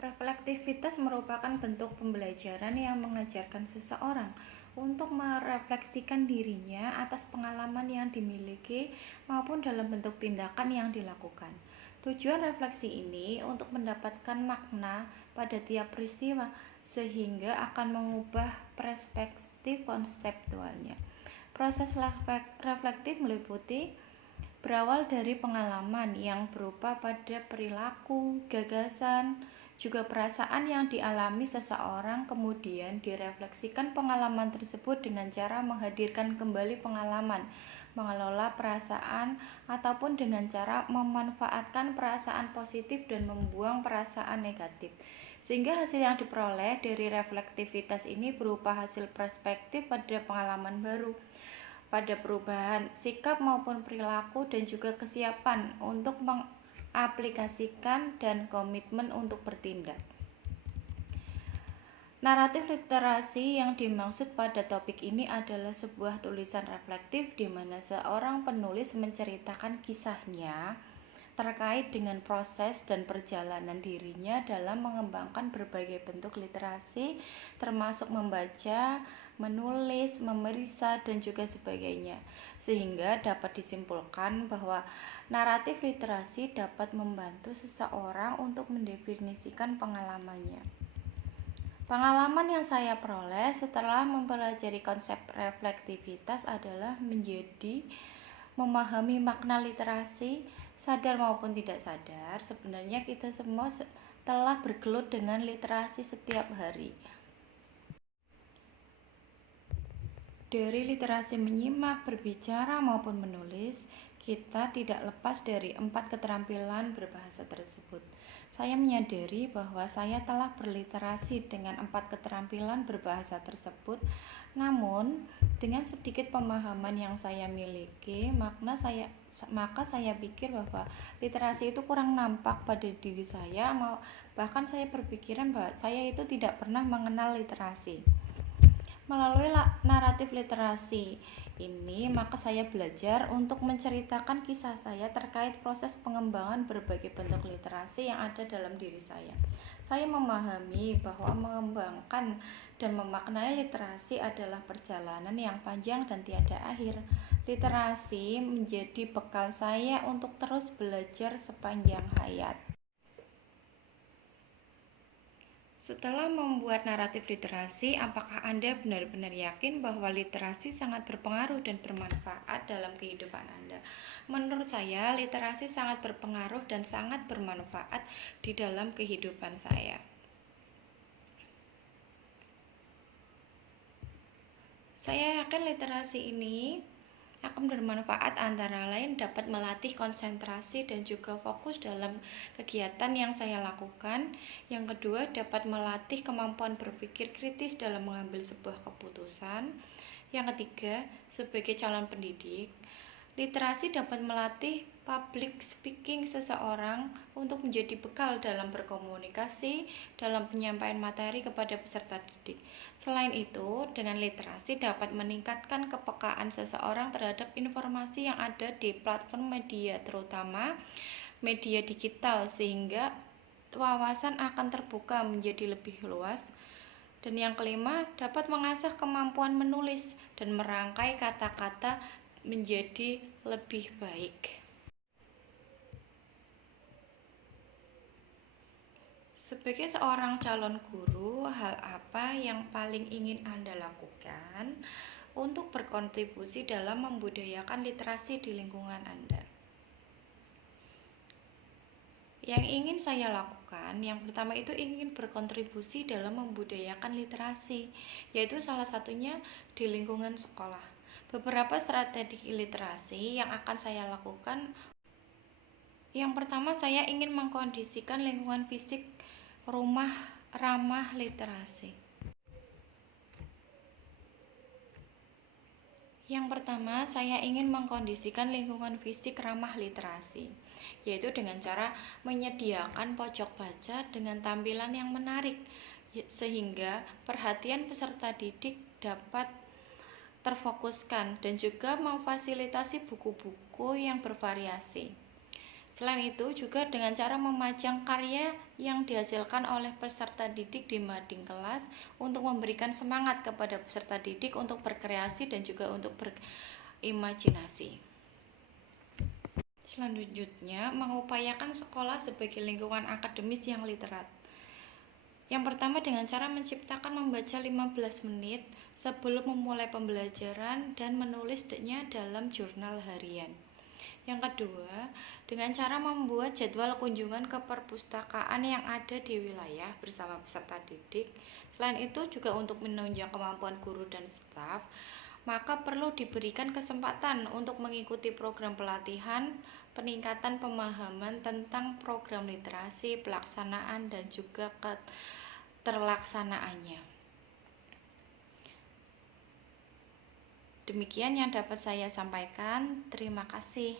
Reflektivitas merupakan bentuk pembelajaran yang mengajarkan seseorang untuk merefleksikan dirinya atas pengalaman yang dimiliki maupun dalam bentuk tindakan yang dilakukan. Tujuan refleksi ini untuk mendapatkan makna pada tiap peristiwa sehingga akan mengubah perspektif konseptualnya. Proses reflektif meliputi berawal dari pengalaman yang berupa pada perilaku, gagasan, juga perasaan yang dialami seseorang, kemudian direfleksikan pengalaman tersebut dengan cara menghadirkan kembali pengalaman, mengelola perasaan, ataupun dengan cara memanfaatkan perasaan positif dan membuang perasaan negatif. Sehingga hasil yang diperoleh dari reflektivitas ini berupa hasil perspektif pada pengalaman baru, pada perubahan sikap maupun perilaku, dan juga kesiapan untuk mengaplikasikan dan komitmen untuk bertindak. Naratif literasi yang dimaksud pada topik ini adalah sebuah tulisan reflektif di mana seorang penulis menceritakan kisahnya terkait dengan proses dan perjalanan dirinya dalam mengembangkan berbagai bentuk literasi, termasuk membaca, menulis, memeriksa, dan juga sebagainya. Sehingga dapat disimpulkan bahwa naratif literasi dapat membantu seseorang untuk mendefinisikan pengalamannya. Pengalaman yang saya peroleh setelah mempelajari konsep reflektivitas adalah menjadi memahami makna literasi, sadar maupun tidak sadar. Sebenarnya kita semua telah bergelut dengan literasi setiap hari. Dari literasi menyimak, berbicara, maupun menulis, kita tidak lepas dari 4 keterampilan berbahasa tersebut. Saya menyadari bahwa saya telah berliterasi dengan 4 keterampilan berbahasa tersebut, namun dengan sedikit pemahaman yang saya miliki, maka saya pikir bahwa literasi itu kurang nampak pada diri saya, bahkan saya berpikiran bahwa saya itu tidak pernah mengenal literasi. Melalui naratif literasi ini, maka saya belajar untuk menceritakan kisah saya terkait proses pengembangan berbagai bentuk literasi yang ada dalam diri saya. Saya memahami bahwa mengembangkan dan memaknai literasi adalah perjalanan yang panjang dan tiada akhir. Literasi menjadi bekal saya untuk terus belajar sepanjang hayat. Setelah membuat naratif literasi, apakah Anda benar-benar yakin bahwa literasi sangat berpengaruh dan bermanfaat dalam kehidupan Anda? Menurut saya, literasi sangat berpengaruh dan sangat bermanfaat di dalam kehidupan saya. Saya yakin literasi ini akan bermanfaat, antara lain dapat melatih konsentrasi dan juga fokus dalam kegiatan yang saya lakukan. Yang kedua, dapat melatih kemampuan berpikir kritis dalam mengambil sebuah keputusan. Yang ketiga, sebagai calon pendidik, literasi dapat melatih public speaking seseorang untuk menjadi bekal dalam berkomunikasi dalam penyampaian materi kepada peserta didik. Selain itu, dengan literasi dapat meningkatkan kepekaan seseorang terhadap informasi yang ada di platform media, terutama media digital, sehingga wawasan akan terbuka menjadi lebih luas. Dan yang kelima, dapat mengasah kemampuan menulis dan merangkai kata-kata menjadi lebih baik. Sebagai seorang calon guru, hal apa yang paling ingin Anda lakukan untuk berkontribusi dalam membudayakan literasi di lingkungan Anda? Yang ingin saya lakukan, yang pertama itu ingin berkontribusi dalam membudayakan literasi, yaitu salah satunya di lingkungan sekolah. Beberapa strategi literasi yang akan saya lakukan. Yang pertama, saya ingin mengkondisikan lingkungan fisik rumah ramah literasi. Yang pertama, saya ingin mengkondisikan lingkungan fisik ramah literasi, yaitu dengan cara menyediakan pojok baca dengan tampilan yang menarik, sehingga perhatian peserta didik dapat terfokuskan, dan juga memfasilitasi buku-buku yang bervariasi. Selain itu, juga dengan cara memajang karya yang dihasilkan oleh peserta didik di mading kelas untuk memberikan semangat kepada peserta didik untuk berkreasi dan juga untuk berimajinasi. Selanjutnya, mengupayakan sekolah sebagai lingkungan akademis yang literat. Yang pertama, dengan cara menciptakan membaca 15 menit sebelum memulai pembelajaran dan menulisnya dalam jurnal harian. Yang kedua, dengan cara membuat jadwal kunjungan ke perpustakaan yang ada di wilayah bersama peserta didik. Selain itu, juga untuk menunjang kemampuan guru dan staf, maka perlu diberikan kesempatan untuk mengikuti program pelatihan, peningkatan pemahaman tentang program literasi, pelaksanaan, dan juga keterlaksanaannya. Demikian yang dapat saya sampaikan. Terima kasih.